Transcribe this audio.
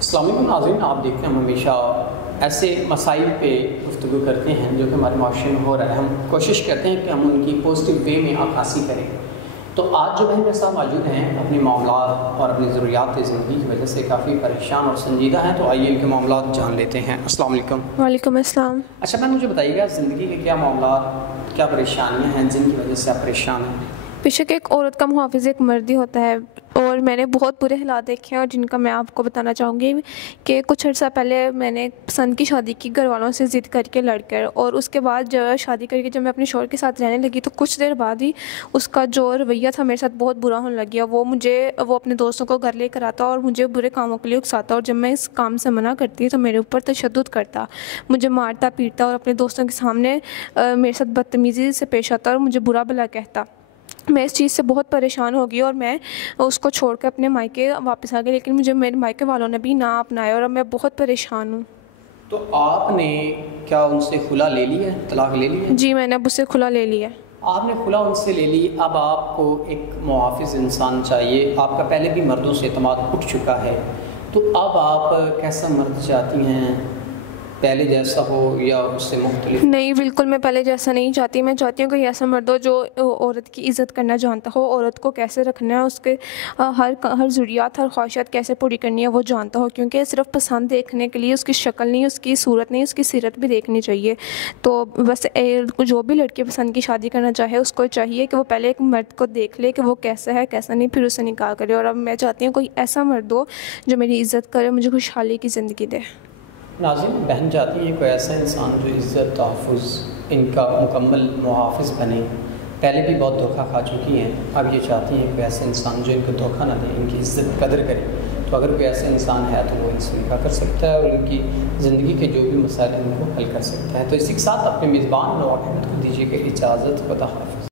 السلام علیکم ناظرین، آپ دیکھتے ہیں ہم ہمیشہ ایسے مسائل پہ گفتگو کرتے ہیں جو کہ ہمارے معاشرے میں ہو رہا ہے. ہم کوشش کرتے ہیں کہ ہم ان کی پازیٹیو وے میں عکاسی کریں. تو آج جو بہن میرے ساتھ موجود ہیں اپنے معاملات اور اپنی ضروریات زندگی کی وجہ سے کافی پریشان اور سنجیدہ ہیں، تو آئیے ان کے معاملات جان لیتے ہیں. السلام علیکم. وعلیکم السلام. اچھا بہن، مجھے بتائیے گا زندگی کے کیا معاملات، کیا پریشانیاں ہیں جن کی وجہ سے آپ پریشان ہیں؟ بے شک ایک عورت کا محافظ ایک مرد ہی ہوتا ہے، اور میں نے بہت برے حالات دیکھے ہیں اور جن کا میں آپ کو بتانا چاہوں گی کہ کچھ عرصہ پہلے میں نے پسند کی شادی کی گھر والوں سے ضد کر کے لڑ کر، اور اس کے بعد جب شادی کر کے جب میں اپنے شوہر کے ساتھ رہنے لگی تو کچھ دیر بعد ہی اس کا جو رویہ تھا میرے ساتھ بہت برا ہونے لگ گیا. وہ اپنے دوستوں کو گھر لے کر آتا اور مجھے برے کاموں کے لیے اکساتا، اور جب میں اس کام سے منع کرتی تو میرے اوپر تشدد کرتا، مجھے مارتا پیٹتا اور اپنے دوستوں کے سامنے میرے ساتھ بدتمیزی سے پیش آتا اور مجھے برا بھلا کہتا. میں اس چیز سے بہت پریشان ہو گئی اور میں اس کو چھوڑ کے اپنے مائکے واپس آ گئی، لیکن مجھے میرے مائکے والوں نے بھی نہ اپنایا اور اب میں بہت پریشان ہوں. تو آپ نے کیا ان سے خلا لے لی ہے، طلاق لے لی ہے؟ جی، میں نے اب اس سے کھلا لے لیا. آپ نے خلا ان سے لے لی، اب آپ کو ایک محافظ انسان چاہیے. آپ کا پہلے بھی مردوں سے اعتماد اٹھ چکا ہے، تو اب آپ کیسا مرد چاہتی ہیں؟ پہلے جیسا ہو یا اس سے مختلف؟ نہیں، بالکل میں پہلے جیسا نہیں چاہتی. میں چاہتی ہوں کہ ایسا مرد ہو جو عورت کی عزت کرنا جانتا ہو، عورت کو کیسے رکھنا ہے، اس کے ہر ضروریات، ہر خواہشات کیسے پوری کرنی ہے وہ جانتا ہو. کیونکہ صرف پسند دیکھنے کے لیے اس کی شکل نہیں، اس کی صورت نہیں، اس کی سیرت بھی دیکھنی چاہیے. تو بس جو بھی لڑکی پسند کی شادی کرنا چاہے اس کو چاہیے کہ وہ پہلے ایک مرد کو دیکھ لے کہ وہ کیسا ہے کیسا نہیں، پھر اسے نکاح کرے. اور اب میں چاہتی ہوں کوئی ایسا مرد ہو جو میری عزت کرے، مجھے خوشحالی کی زندگی دے. ناظرین، بہن چاہتی ہے کوئی ایسا انسان جو عزت، تحفظ ان کا مکمل محافظ بنے. پہلے بھی بہت دھوکہ کھا چکی ہیں، اب یہ چاہتی ہیں کوئی ایسا انسان جو ان کو دھوکہ نہ دے، ان کی عزت قدر کرے. تو اگر کوئی ایسا انسان ہے تو وہ ان سے نکاح کر سکتا ہے اور ان کی زندگی کے جو بھی مسائل ہیں ان کو حل کر سکتا ہے. تو اسی کے ساتھ اپنے میزبان نور احمد کو دیجیے کہ اجازت. خدا حافظ.